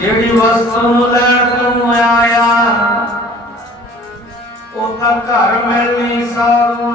ਜਿਹੜੀ ਵਸਤੂ ਨੂੰ ਲੈਣ ਤੂੰ ਆਇਆ ਉਹ ਤਾਂ ਘਰ ਮਿਲਣੀ ਸਾਧੂਆਂ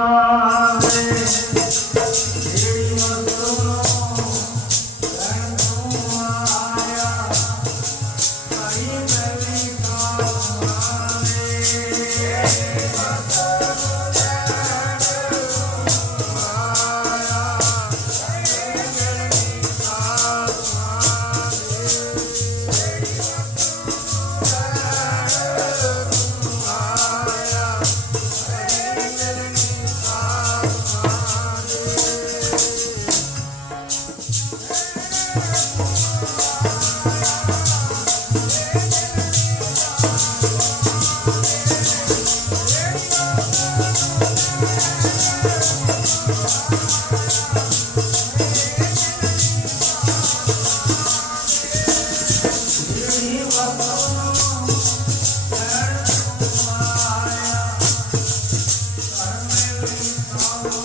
Oh.